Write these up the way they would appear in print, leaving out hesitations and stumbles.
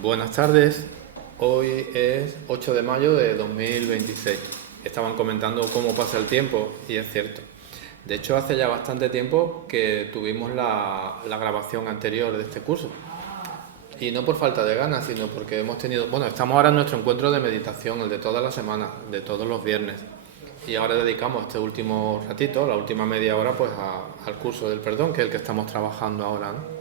Buenas tardes, hoy es 8 de mayo de 2026. Estaban comentando cómo pasa el tiempo y es cierto. De hecho, hace ya bastante tiempo que tuvimos la grabación anterior de este curso. Y no por falta de ganas, sino porque hemos tenido... Bueno, estamos ahora en nuestro encuentro de meditación, el de toda la semana, de todos los viernes. Y ahora dedicamos este último ratito, la última media hora, pues al curso del perdón, que es el que estamos trabajando ahora, ¿no?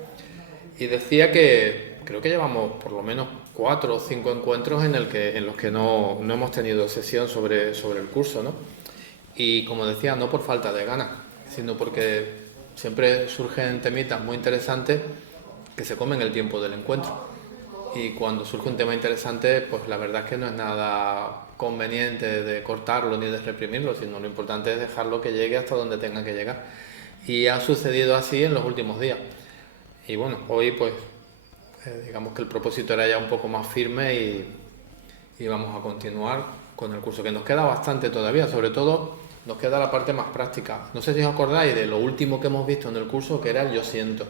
Y decía que creo que llevamos por lo menos 4 o 5 encuentros en los que no hemos tenido sesión sobre el curso, ¿no? Y como decía, no por falta de ganas, sino porque siempre surgen temitas muy interesantes que se comen el tiempo del encuentro. Y cuando surge un tema interesante, pues la verdad es que no es nada conveniente de cortarlo ni de reprimirlo, sino lo importante es dejarlo que llegue hasta donde tenga que llegar. Y ha sucedido así en los últimos días. Y bueno, hoy pues digamos que el propósito era ya un poco más firme y vamos a continuar con el curso, que nos queda bastante todavía, sobre todo nos queda la parte más práctica. No sé si os acordáis de lo último que hemos visto en el curso, que era el yo siento,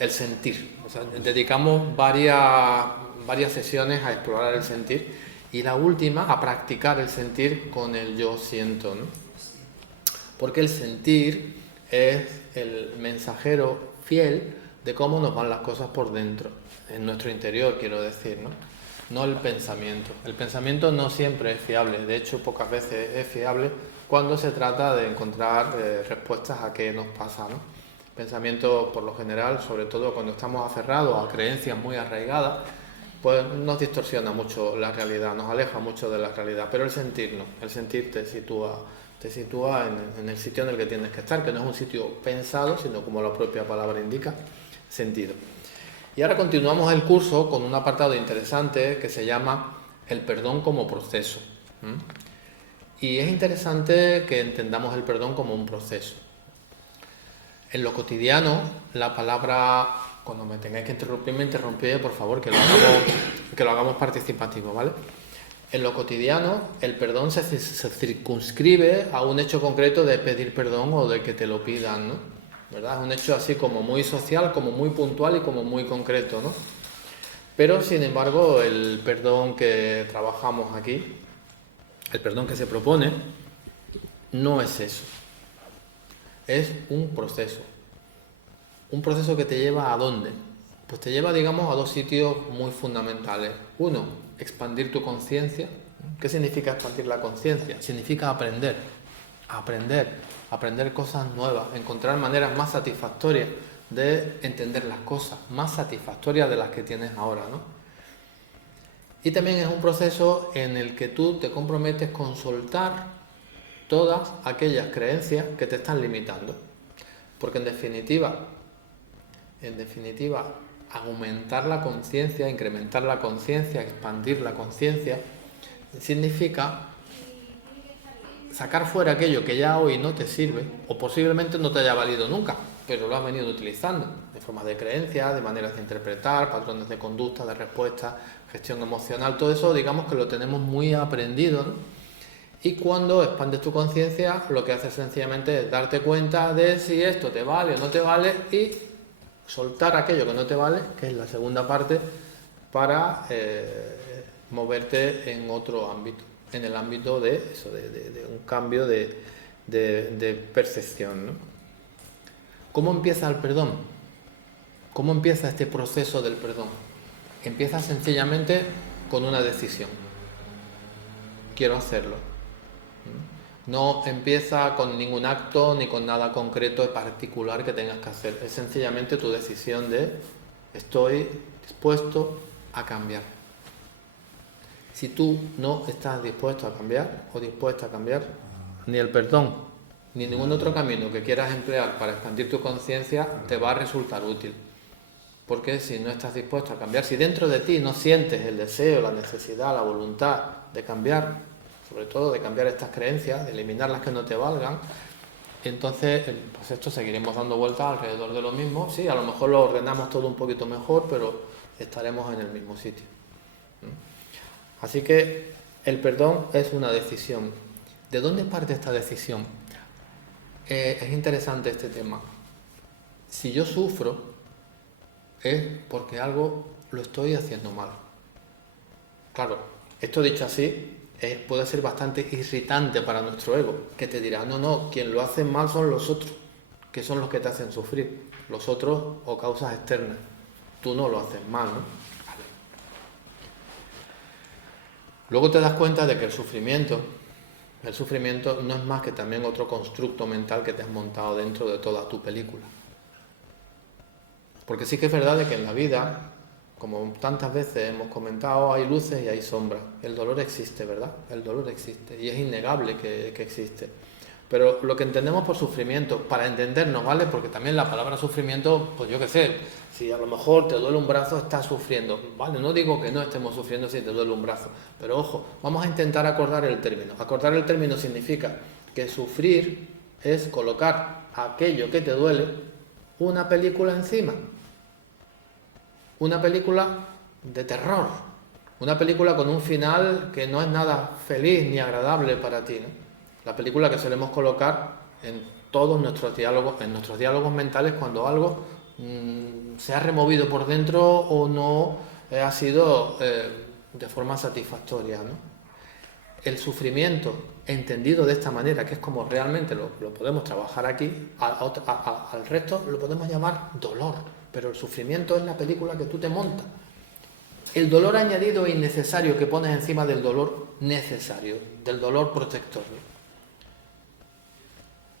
el sentir. O sea, dedicamos varias sesiones a explorar el sentir y la última a practicar el sentir con el yo siento, ¿no? Porque el sentir es el mensajero fiel de cómo nos van las cosas por dentro, en nuestro interior, quiero decir, ¿no? No el pensamiento. El pensamiento no siempre es fiable, de hecho pocas veces es fiable cuando se trata de encontrar respuestas a qué nos pasa, ¿no? El pensamiento, por lo general, sobre todo cuando estamos aferrados a creencias muy arraigadas, pues nos distorsiona mucho la realidad, nos aleja mucho de la realidad, pero el sentir no, el sentir te sitúa en el sitio en el que tienes que estar, que no es un sitio pensado, sino como la propia palabra indica, sentido. Y ahora continuamos el curso con un apartado interesante que se llama el perdón como proceso. Y es interesante que entendamos el perdón como un proceso. En lo cotidiano, la palabra, cuando me tengáis que interrumpir, me interrumpid, por favor, que lo hagamos participativo, ¿vale? En lo cotidiano, el perdón se circunscribe a un hecho concreto de pedir perdón o de que te lo pidan, ¿no? ¿Verdad? Es un hecho así como muy social, como muy puntual y como muy concreto, ¿no? Pero, sin embargo, el perdón que trabajamos aquí, el perdón que se propone, no es eso. Es un proceso. Un proceso que te lleva ¿a dónde? Pues te lleva, digamos, a dos sitios muy fundamentales. Uno, expandir tu conciencia. ¿Qué significa expandir la conciencia? Significa aprender cosas nuevas, encontrar maneras más satisfactorias de entender las cosas, más satisfactorias de las que tienes ahora, ¿no? Y también es un proceso en el que tú te comprometes con soltar todas aquellas creencias que te están limitando. Porque en definitiva, aumentar la conciencia, incrementar la conciencia, expandir la conciencia, significa sacar fuera aquello que ya hoy no te sirve o posiblemente no te haya valido nunca, pero lo has venido utilizando de formas de creencias, de maneras de interpretar, patrones de conducta, de respuesta, gestión emocional, todo eso digamos que lo tenemos muy aprendido, ¿no? Y cuando expandes tu conciencia, lo que haces sencillamente es darte cuenta de si esto te vale o no te vale y soltar aquello que no te vale, que es la segunda parte, para moverte en otro ámbito, en el ámbito de eso, de un cambio de percepción, ¿no? ¿Cómo empieza el perdón? ¿Cómo empieza este proceso del perdón? Empieza sencillamente con una decisión. Quiero hacerlo. No empieza con ningún acto ni con nada concreto y particular que tengas que hacer. Es sencillamente tu decisión de estoy dispuesto a cambiar. Si tú no estás dispuesto a cambiar o dispuesta a cambiar, ni el perdón ni ningún otro camino que quieras emplear para expandir tu conciencia te va a resultar útil. Porque si no estás dispuesto a cambiar, si dentro de ti no sientes el deseo, la necesidad, la voluntad de cambiar, sobre todo de cambiar estas creencias, de eliminar las que no te valgan, entonces pues esto seguiremos dando vueltas alrededor de lo mismo. Sí, a lo mejor lo ordenamos todo un poquito mejor, pero estaremos en el mismo sitio. Así que el perdón es una decisión. ¿De dónde parte esta decisión? Es interesante este tema. Si yo sufro, es porque algo lo estoy haciendo mal. Claro, esto dicho así, puede ser bastante irritante para nuestro ego, que te dirá, no, quien lo hace mal son los otros, que son los que te hacen sufrir, los otros o causas externas. Tú no lo haces mal, ¿no? Vale. Luego te das cuenta de que el sufrimiento no es más que también otro constructo mental que te has montado dentro de toda tu película. Porque sí que es verdad de que en la vida, como tantas veces hemos comentado, hay luces y hay sombras. El dolor existe, ¿verdad? El dolor existe y es innegable que existe. Pero lo que entendemos por sufrimiento, para entendernos, ¿vale? Porque también la palabra sufrimiento, pues yo qué sé, si a lo mejor te duele un brazo, estás sufriendo, ¿vale? No digo que no estemos sufriendo si te duele un brazo, pero ojo, vamos a intentar acordar el término. Acordar el término significa que sufrir es colocar a aquello que te duele una película encima. Una película de terror, una película con un final que no es nada feliz ni agradable para ti, ¿no? La película que solemos colocar en todos nuestros diálogos mentales cuando algo se ha removido por dentro o no ha sido de forma satisfactoria, ¿no? El sufrimiento entendido de esta manera, que es como realmente lo podemos trabajar aquí, al resto lo podemos llamar dolor, pero el sufrimiento es la película que tú te montas. El dolor añadido e innecesario que pones encima del dolor necesario, del dolor protector.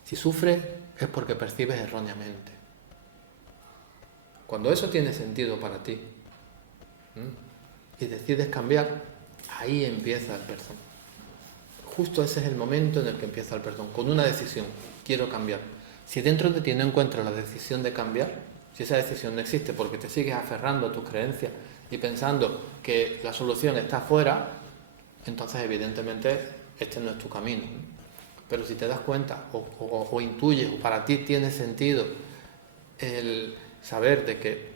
Si sufres es porque percibes erróneamente. Cuando eso tiene sentido para ti y decides cambiar, ahí empieza el perdón. Justo ese es el momento en el que empieza el perdón, con una decisión, quiero cambiar. Si dentro de ti no encuentras la decisión de cambiar, si esa decisión no existe porque te sigues aferrando a tus creencias y pensando que la solución está afuera, entonces evidentemente este no es tu camino. Pero si te das cuenta o intuyes o para ti tiene sentido el saber de que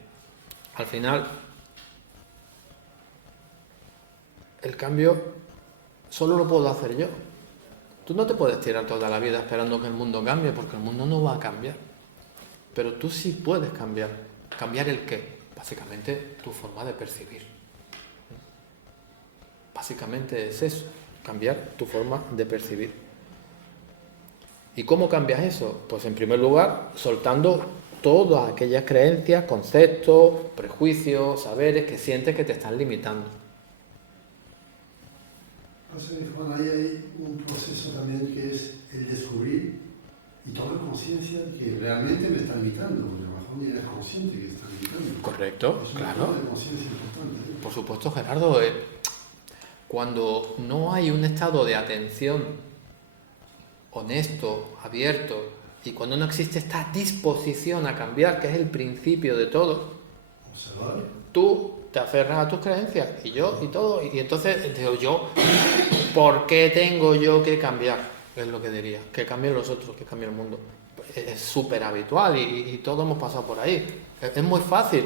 al final el cambio solo lo puedo hacer yo. Tú no te puedes tirar toda la vida esperando que el mundo cambie, porque el mundo no va a cambiar. Pero tú sí puedes cambiar. ¿Cambiar el qué? Básicamente tu forma de percibir. Básicamente es eso, cambiar tu forma de percibir. ¿Y cómo cambias eso? Pues en primer lugar, soltando todas aquellas creencias, conceptos, prejuicios, saberes que sientes que te están limitando. Juan, ahí hay un proceso también que es el descubrir y tomar conciencia de que realmente me están limitando, porque a lo mejor ni eres consciente que están limitando. Correcto, es claro. Una conciencia importante, ¿eh? Por supuesto, Gerardo, cuando no hay un estado de atención honesto, abierto, y cuando no existe esta disposición a cambiar, que es el principio de todo, tú te aferras a tus creencias, y yo, y todo, y entonces digo yo, ¿por qué tengo yo que cambiar? Es lo que diría, que cambien los otros, que cambie el mundo. Es súper habitual y todos hemos pasado por ahí. Es muy fácil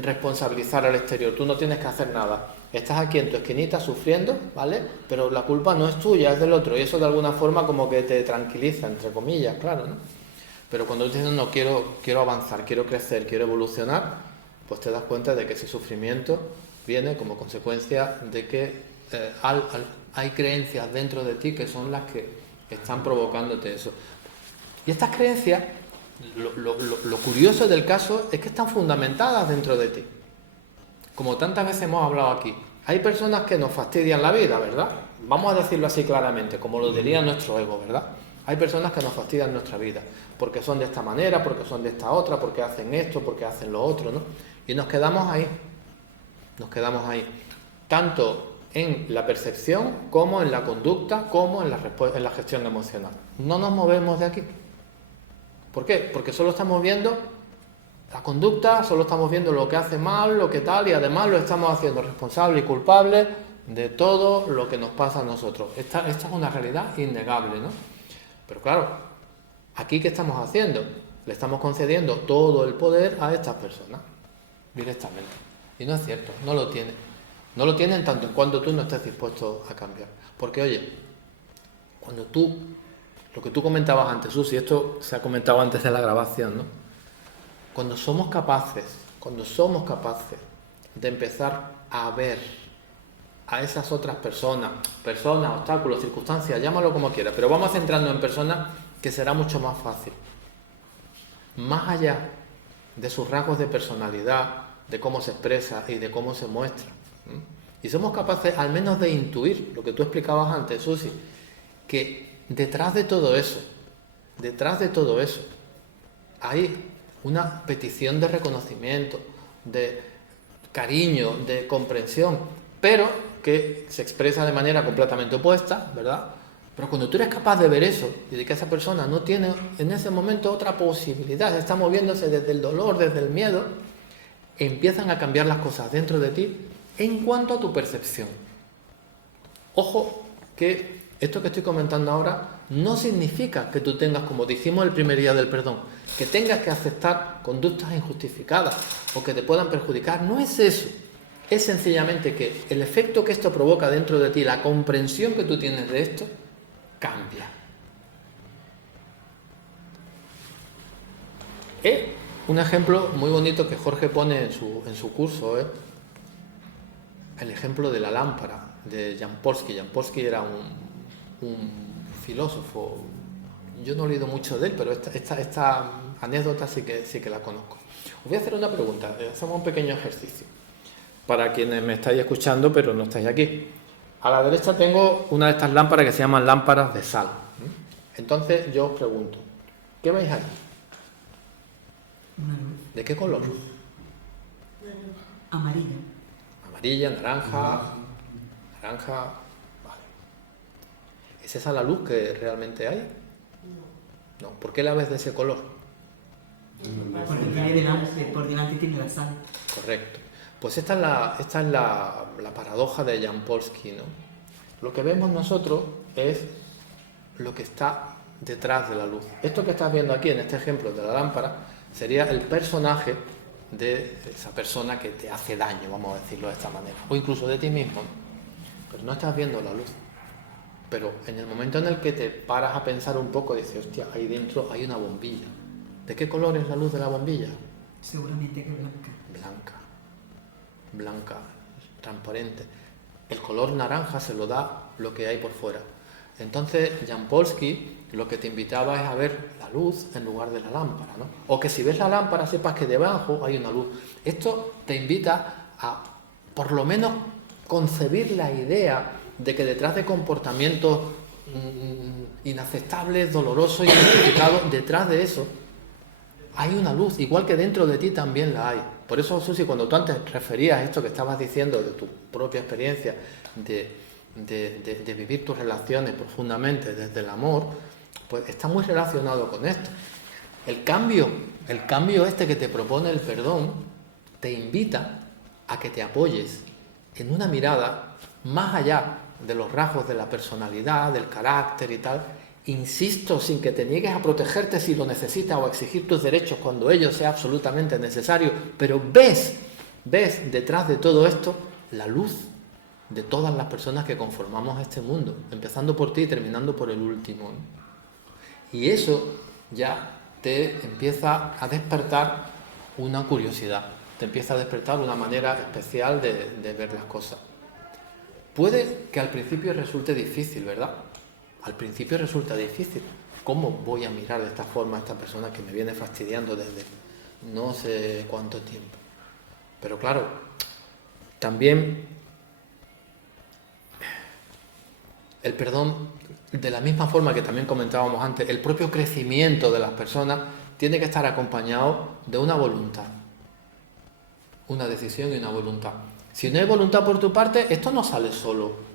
responsabilizar al exterior, tú no tienes que hacer nada. Estás aquí en tu esquinita sufriendo, ¿vale? Pero la culpa no es tuya, es del otro, y eso de alguna forma como que te tranquiliza, entre comillas, claro, ¿no? Pero cuando tú dices, no, quiero avanzar, quiero crecer, quiero evolucionar, pues te das cuenta de que ese sufrimiento viene como consecuencia de que hay creencias dentro de ti que son las que están provocándote eso. Y estas creencias, lo curioso del caso es que están fundamentadas dentro de ti. Como tantas veces hemos hablado aquí, hay personas que nos fastidian la vida, ¿verdad? Vamos a decirlo así claramente, como lo diría nuestro ego, ¿verdad? Hay personas que nos fastidian nuestra vida, porque son de esta manera, porque son de esta otra, porque hacen esto, porque hacen lo otro, ¿no? Y nos quedamos ahí, tanto en la percepción, como en la conducta, como en la gestión emocional. No nos movemos de aquí. ¿Por qué? Porque solo estamos viendo la conducta, solo estamos viendo lo que hace mal, lo que tal, y además lo estamos haciendo responsable y culpable de todo lo que nos pasa a nosotros. Esta es una realidad innegable, ¿no? Pero claro, ¿aquí qué estamos haciendo? Le estamos concediendo todo el poder a estas personas, directamente. Y no es cierto, no lo tienen. No lo tienen tanto en cuanto tú no estés dispuesto a cambiar. Porque oye, cuando tú, lo que tú comentabas antes, Susi, esto se ha comentado antes de la grabación, ¿no? Cuando somos capaces de empezar a ver a esas otras personas, obstáculos, circunstancias, llámalo como quieras, pero vamos a centrarnos en personas que será mucho más fácil. Más allá de sus rasgos de personalidad, de cómo se expresa y de cómo se muestra. Y somos capaces al menos de intuir lo que tú explicabas antes, Susi, que detrás de todo eso, hay una petición de reconocimiento, de cariño, de comprensión, pero que se expresa de manera completamente opuesta, ¿verdad? Pero cuando tú eres capaz de ver eso y de que esa persona no tiene en ese momento otra posibilidad, está moviéndose desde el dolor, desde el miedo, empiezan a cambiar las cosas dentro de ti en cuanto a tu percepción. Ojo que esto que estoy comentando ahora no significa que tú tengas, como dijimos el primer día del perdón, que tengas que aceptar conductas injustificadas o que te puedan perjudicar. No es eso. Es sencillamente que el efecto que esto provoca dentro de ti, la comprensión que tú tienes de esto, cambia. Un ejemplo muy bonito que Jorge pone en su curso es el ejemplo de la lámpara de Jan Polsky. Jan Polsky era un filósofo. Yo no he leído mucho de él, pero esta anécdota sí que la conozco. Os voy a hacer una pregunta. Hacemos un pequeño ejercicio para quienes me estáis escuchando pero no estáis aquí. A la derecha tengo una de estas lámparas que se llaman lámparas de sal. Entonces yo os pregunto, ¿qué veis ahí? ¿De qué color? Amarilla. Amarilla, naranja. Vale. ¿Es esa la luz que realmente hay? No. ¿Por qué la ves de ese color? Porque por delante tiene la sal. Correcto. Pues esta es la paradoja de Jan Polsky, ¿no? Lo que vemos nosotros es lo que está detrás de la luz. Esto que estás viendo aquí en este ejemplo de la lámpara sería el personaje de esa persona que te hace daño, vamos a decirlo de esta manera, o incluso de ti mismo, ¿no? Pero no estás viendo la luz. Pero en el momento en el que te paras a pensar un poco, dices, hostia, ahí dentro hay una bombilla. ¿De qué color es la luz de la bombilla? Seguramente que blanca. Blanca, transparente. El color naranja se lo da lo que hay por fuera. Entonces, Jan Polsky lo que te invitaba es a ver la luz en lugar de la lámpara, ¿no? O que si ves la lámpara sepas que debajo hay una luz. Esto te invita a, por lo menos, concebir la idea de que detrás de comportamientos inaceptables, dolorosos, injustificados, detrás de eso hay una luz, igual que dentro de ti también la hay. Por eso, Susi, cuando tú antes referías esto que estabas diciendo de tu propia experiencia, de vivir tus relaciones profundamente desde el amor, pues está muy relacionado con esto. El cambio este que te propone el perdón, te invita a que te apoyes en una mirada más allá de los rasgos de la personalidad, del carácter y tal. Insisto, sin que te niegues a protegerte si lo necesitas o a exigir tus derechos cuando ello sea absolutamente necesario, pero ves detrás de todo esto la luz de todas las personas que conformamos este mundo, empezando por ti y terminando por el último, ¿no? Y eso ya te empieza a despertar una curiosidad, te empieza a despertar una manera especial de ver las cosas. Puede que al principio resulte difícil, ¿verdad? Al principio resulta difícil. ¿Cómo voy a mirar de esta forma a esta persona que me viene fastidiando desde no sé cuánto tiempo? Pero claro, también el perdón, de la misma forma que también comentábamos antes, el propio crecimiento de las personas tiene que estar acompañado de una voluntad, una decisión y una voluntad. Si no hay voluntad por tu parte, esto no sale solo.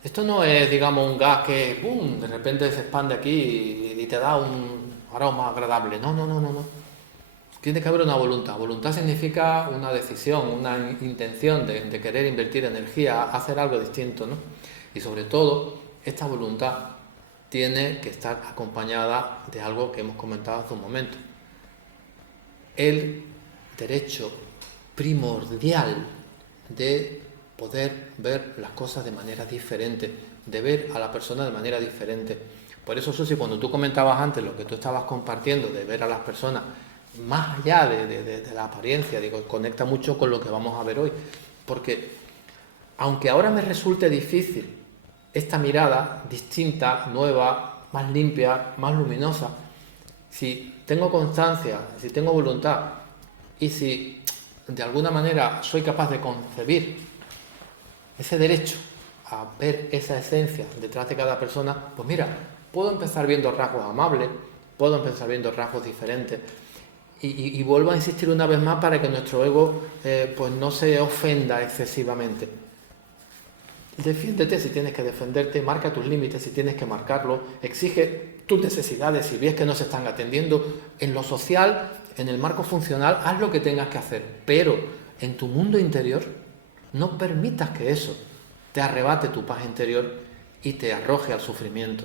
Esto no es, digamos, un gas que ¡pum!, de repente se expande aquí y te da un aroma agradable. No. Tiene que haber una voluntad. Voluntad significa una decisión, una intención de querer invertir energía, hacer algo distinto, ¿no? Y sobre todo, esta voluntad tiene que estar acompañada de algo que hemos comentado hace un momento. El derecho primordial de poder ver las cosas de manera diferente, de ver a la persona de manera diferente. Por eso, Susi, cuando tú comentabas antes lo que tú estabas compartiendo, de ver a las personas más allá de la apariencia, digo, conecta mucho con lo que vamos a ver hoy, porque aunque ahora me resulte difícil esta mirada distinta, nueva, más limpia, más luminosa, si tengo constancia, si tengo voluntad y si de alguna manera soy capaz de concebir ese derecho a ver esa esencia detrás de cada persona, pues mira, puedo empezar viendo rasgos amables, puedo empezar viendo rasgos diferentes y vuelvo a insistir una vez más para que nuestro ego pues no se ofenda excesivamente. Defiéndete si tienes que defenderte, marca tus límites si tienes que marcarlos, exige tus necesidades si ves que no se están atendiendo. En lo social, en el marco funcional, haz lo que tengas que hacer, pero en tu mundo interior no permitas que eso te arrebate tu paz interior y te arroje al sufrimiento.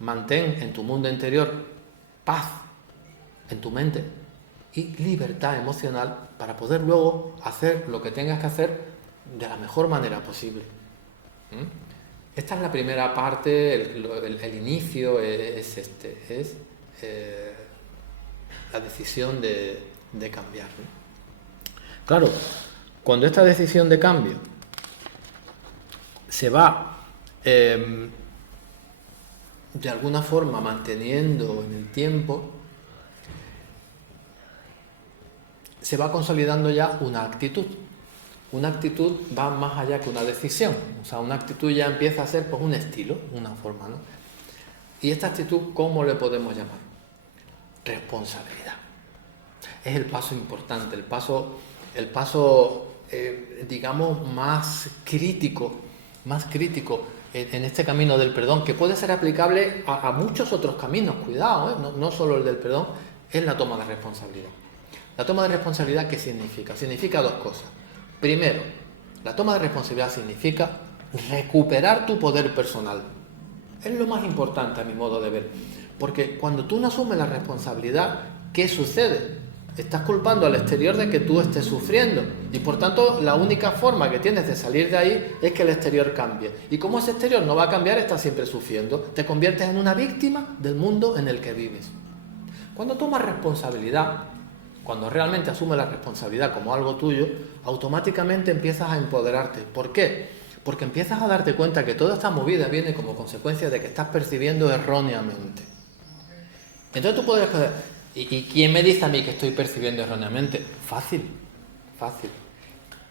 Mantén en tu mundo interior paz en tu mente y libertad emocional para poder luego hacer lo que tengas que hacer de la mejor manera posible. Esta es la primera parte, el inicio es la decisión de cambiar, ¿no? Claro, cuando esta decisión de cambio se va de alguna forma manteniendo en el tiempo, se va consolidando ya una actitud. Una actitud va más allá que una decisión. O sea, una actitud ya empieza a ser pues un estilo, una forma, ¿no? Y esta actitud, ¿cómo le podemos llamar? Responsabilidad. Es el paso importante, el paso digamos, más crítico en este camino del perdón, que puede ser aplicable a muchos otros caminos, cuidado, no solo el del perdón, es la toma de responsabilidad. La toma de responsabilidad, ¿qué significa? Significa dos cosas. Primero, la toma de responsabilidad significa recuperar tu poder personal. Es lo más importante a mi modo de ver, porque cuando tú no asumes la responsabilidad, ¿qué sucede? Estás culpando al exterior de que tú estés sufriendo y por tanto la única forma que tienes de salir de ahí es que el exterior cambie. Y como ese exterior no va a cambiar, estás siempre sufriendo. Te conviertes en una víctima del mundo en el que vives. Cuando tomas responsabilidad, cuando realmente asumes la responsabilidad como algo tuyo, automáticamente empiezas a empoderarte. ¿Por qué? Porque empiezas a darte cuenta que toda esta movida viene como consecuencia de que estás percibiendo erróneamente. Entonces tú puedes decir, ¿y quién me dice a mí que estoy percibiendo erróneamente? Fácil.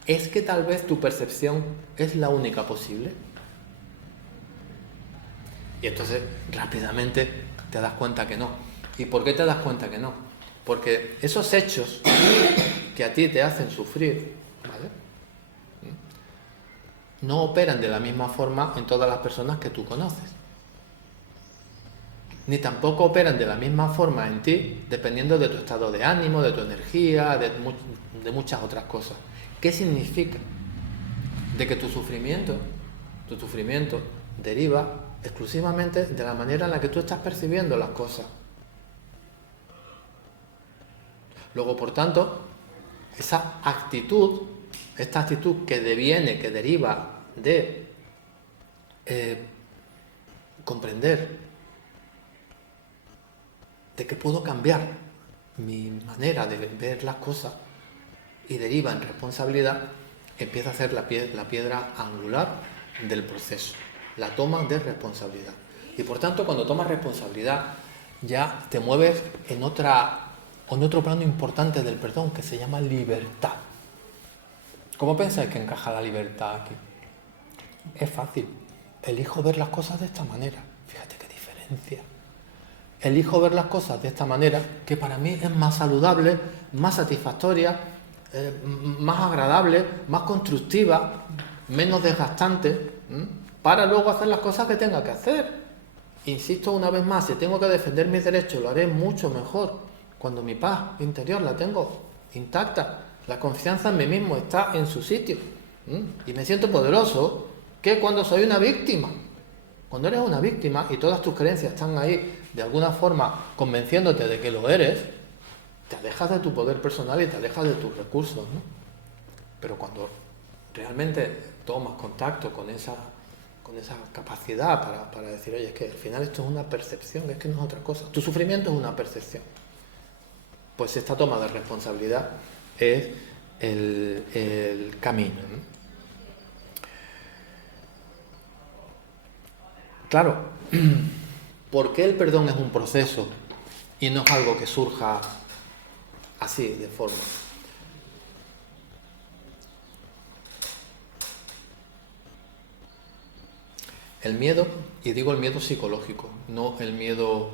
¿Es que tal vez tu percepción es la única posible? Y entonces rápidamente te das cuenta que no. ¿Y por qué te das cuenta que no? Porque esos hechos que a ti te hacen sufrir, ¿vale?, no operan de la misma forma en todas las personas que tú conoces. Ni tampoco operan de la misma forma en ti dependiendo de tu estado de ánimo, de tu energía, de muchas otras cosas. ¿Qué significa? De que tu sufrimiento deriva exclusivamente de la manera en la que tú estás percibiendo las cosas. Luego, por tanto, esta actitud que deriva de comprender de que puedo cambiar mi manera de ver las cosas y deriva en responsabilidad, empieza a ser la piedra angular del proceso, la toma de responsabilidad. Y por tanto, cuando tomas responsabilidad, ya te mueves en otro plano importante del perdón, que se llama libertad. ¿Cómo pensáis que encaja la libertad aquí? Es fácil. Elijo ver las cosas de esta manera. Fíjate qué diferencia. Elijo ver las cosas de esta manera, que para mí es más saludable, más satisfactoria, más agradable, más constructiva, menos desgastante, para luego hacer las cosas que tenga que hacer. Insisto una vez más, si tengo que defender mis derechos, lo haré mucho mejor cuando mi paz interior la tengo intacta, la confianza en mí mismo está en su sitio, y me siento poderoso, que cuando soy una víctima. Cuando eres una víctima y todas tus creencias están ahí de alguna forma convenciéndote de que lo eres, te alejas de tu poder personal y te alejas de tus recursos, ¿no? Pero cuando realmente tomas contacto con esa capacidad para decir, oye, es que al final esto es una percepción, es que no es otra cosa. Tu sufrimiento es una percepción. Pues esta toma de responsabilidad es el camino, ¿no? Claro, ¿por qué el perdón es un proceso y no es algo que surja así, de forma? El miedo, y digo el miedo psicológico, no el miedo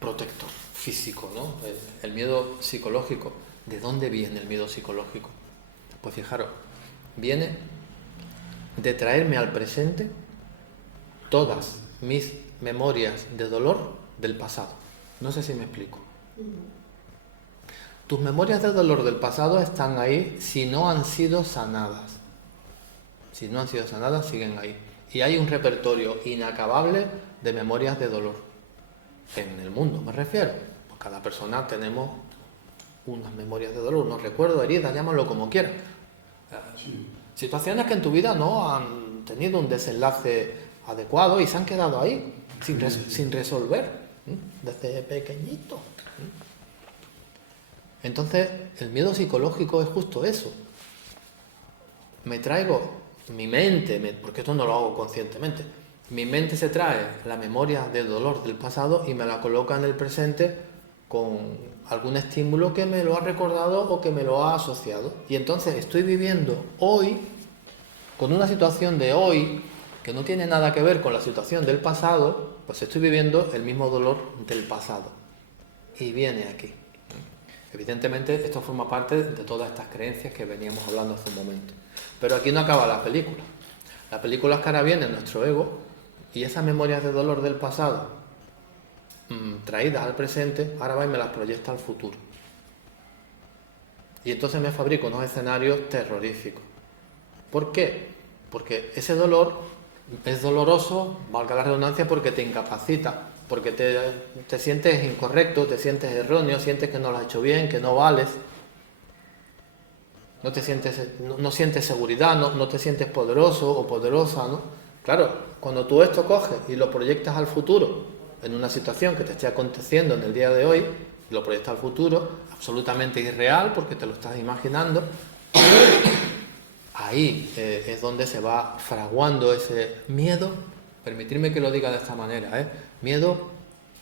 protector, físico, ¿no? El miedo psicológico. ¿De dónde viene el miedo psicológico? Pues fijaros, viene de traerme al presente todas mis memorias de dolor del pasado. No sé si me explico. Tus memorias de dolor del pasado están ahí si no han sido sanadas. Si no han sido sanadas, siguen ahí. Y hay un repertorio inacabable de memorias de dolor. En el mundo, me refiero. Pues cada persona tenemos unas memorias de dolor, unos recuerdos, heridas, llámalo como quieras. Situaciones que en tu vida no han tenido un desenlace adecuado y se han quedado ahí, sin resolver, desde pequeñito. Entonces, el miedo psicológico es justo eso. Me traigo mi mente, porque esto no lo hago conscientemente, mi mente se trae la memoria de dolor del pasado y me la coloca en el presente con algún estímulo que me lo ha recordado o que me lo ha asociado. Y entonces estoy viviendo hoy, con una situación de hoy, que no tiene nada que ver con la situación del pasado, pues estoy viviendo el mismo dolor del pasado. Y viene aquí. Evidentemente esto forma parte de todas estas creencias que veníamos hablando hace un momento. Pero aquí no acaba la película. La película es que ahora viene nuestro ego y esas memorias de dolor del pasado traídas al presente, ahora va y me las proyecta al futuro. Y entonces me fabrico unos escenarios terroríficos. ¿Por qué? Porque ese dolor es doloroso, valga la redundancia, porque te incapacita, porque te sientes incorrecto, te sientes erróneo, sientes que no lo has hecho bien, que no vales. No sientes seguridad, no te sientes poderoso o poderosa, ¿no? Claro, cuando tú esto coges y lo proyectas al futuro, en una situación que te esté aconteciendo en el día de hoy, y lo proyectas al futuro, absolutamente irreal, porque te lo estás imaginando, ahí es donde se va fraguando ese miedo, permitirme que lo diga de esta manera, miedo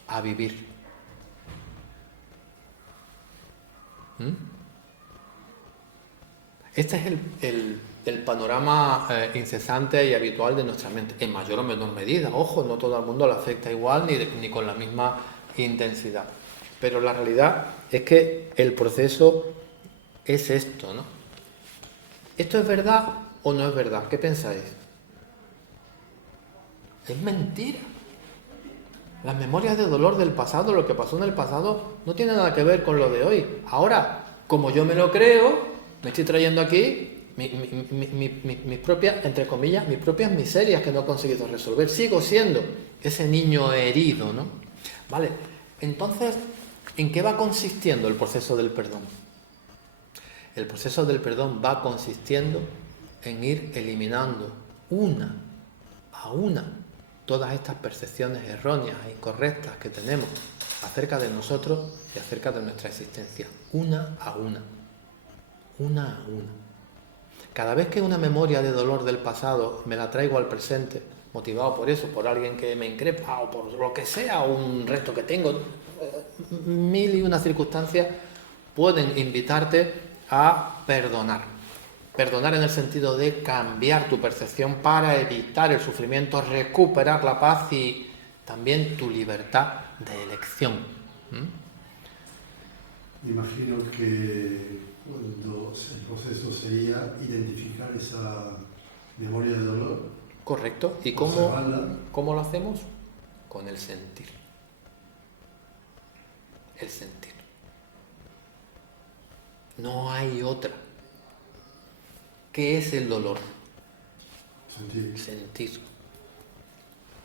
a vivir. Este es el panorama incesante y habitual de nuestra mente, en mayor o menor medida. Ojo, no todo el mundo lo afecta igual ni con la misma intensidad. Pero la realidad es que el proceso es esto, ¿no? ¿Esto es verdad o no es verdad? ¿Qué pensáis? Es mentira. Las memorias de dolor del pasado, lo que pasó en el pasado, no tiene nada que ver con lo de hoy. Ahora, como yo me lo creo, me estoy trayendo aquí mis propias, entre comillas, mis propias miserias que no he conseguido resolver. Sigo siendo ese niño herido, ¿no? Vale, entonces, ¿en qué va consistiendo el proceso del perdón? El proceso del perdón va consistiendo en ir eliminando una a una todas estas percepciones erróneas e incorrectas que tenemos acerca de nosotros y acerca de nuestra existencia. Una a una. Una a una. Cada vez que una memoria de dolor del pasado me la traigo al presente, motivado por eso, por alguien que me increpa o por lo que sea, un reto que tengo, mil y una circunstancias pueden invitarte a perdonar. Perdonar en el sentido de cambiar tu percepción para evitar el sufrimiento, recuperar la paz y también tu libertad de elección. Me imagino que cuando el proceso sería identificar esa memoria de dolor. Correcto. ¿Y cómo lo hacemos? Con el sentir. El sentir. No hay otra. ¿Qué es el dolor? Sentir.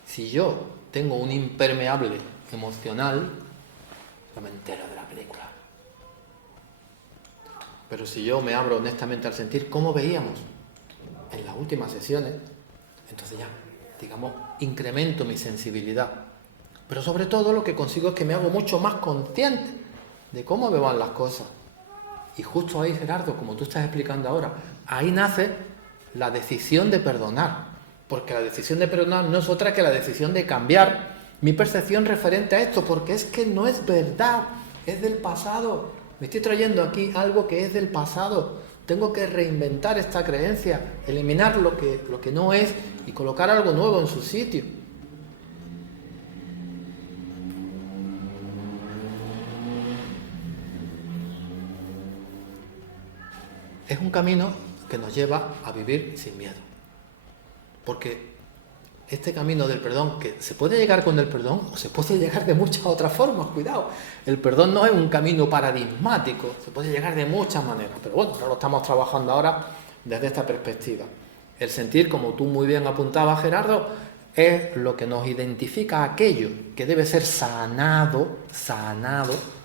Si yo tengo un impermeable emocional, no me entero de la película. Pero si yo me abro honestamente al sentir, como veíamos en las últimas sesiones, entonces ya, digamos, incremento mi sensibilidad. Pero sobre todo lo que consigo es que me hago mucho más consciente de cómo me van las cosas. Y justo ahí, Gerardo, como tú estás explicando ahora, ahí nace la decisión de perdonar. Porque la decisión de perdonar no es otra que la decisión de cambiar mi percepción referente a esto, porque es que no es verdad, es del pasado. Me estoy trayendo aquí algo que es del pasado. Tengo que reinventar esta creencia, eliminar lo que no es y colocar algo nuevo en su sitio. Es un camino que nos lleva a vivir sin miedo. Porque este camino del perdón, que se puede llegar con el perdón o se puede llegar de muchas otras formas, cuidado. El perdón no es un camino paradigmático, se puede llegar de muchas maneras, pero bueno, lo estamos trabajando ahora desde esta perspectiva. El sentir, como tú muy bien apuntabas, Gerardo, es lo que nos identifica aquello que debe ser sanado.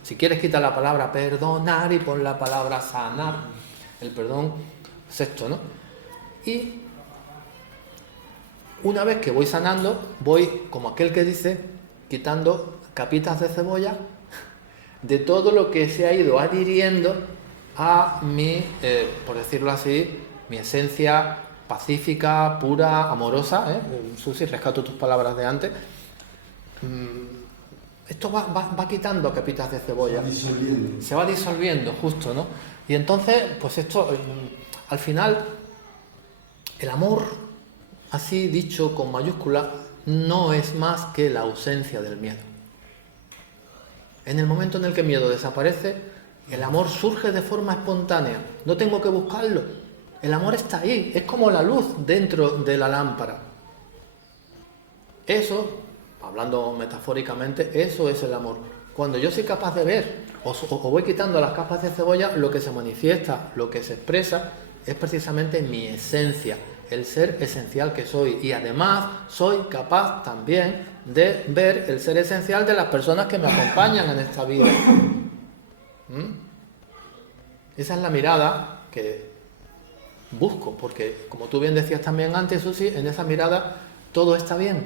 Si quieres, quita la palabra perdonar y pon la palabra sanar. El perdón es esto, ¿no? Y una vez que voy sanando, voy, como aquel que dice, quitando capitas de cebolla de todo lo que se ha ido adhiriendo a mi, por decirlo así, mi esencia pacífica, pura, amorosa. Susi, rescato tus palabras de antes. Esto va quitando capitas de cebolla. Se va disolviendo, justo, ¿no? Y entonces, pues esto, al final, el amor, así dicho con mayúscula, no es más que la ausencia del miedo. En el momento en el que el miedo desaparece, el amor surge de forma espontánea. No tengo que buscarlo. El amor está ahí, es como la luz dentro de la lámpara. Eso, hablando metafóricamente, eso es el amor. Cuando yo soy capaz de ver, o voy quitando las capas de cebolla, lo que se manifiesta, lo que se expresa, es precisamente mi esencia, el ser esencial que soy. Y además soy capaz también de ver el ser esencial de las personas que me acompañan en esta vida. Esa es la mirada que busco, porque como tú bien decías también antes, Susi, en esa mirada todo está bien.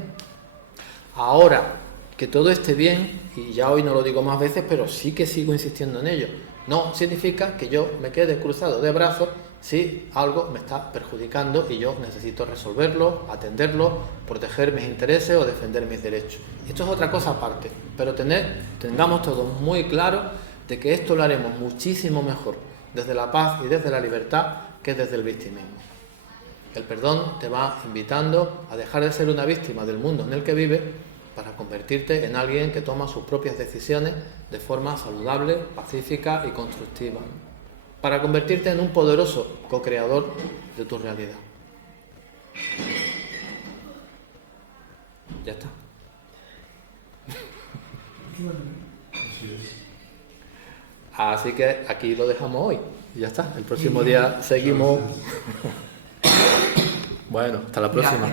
Ahora, que todo esté bien, y ya hoy no lo digo más veces, pero sí que sigo insistiendo en ello, no significa que yo me quede cruzado de brazos si algo me está perjudicando y yo necesito resolverlo, atenderlo, proteger mis intereses o defender mis derechos. Esto es otra cosa aparte, pero tengamos todos muy claro de que esto lo haremos muchísimo mejor desde la paz y desde la libertad que desde el victimismo. El perdón te va invitando a dejar de ser una víctima del mundo en el que vives para convertirte en alguien que toma sus propias decisiones de forma saludable, pacífica y constructiva. Para convertirte en un poderoso co-creador de tu realidad. Ya está. Así que aquí lo dejamos hoy. Y ya está. El próximo día seguimos. Bueno, hasta la próxima.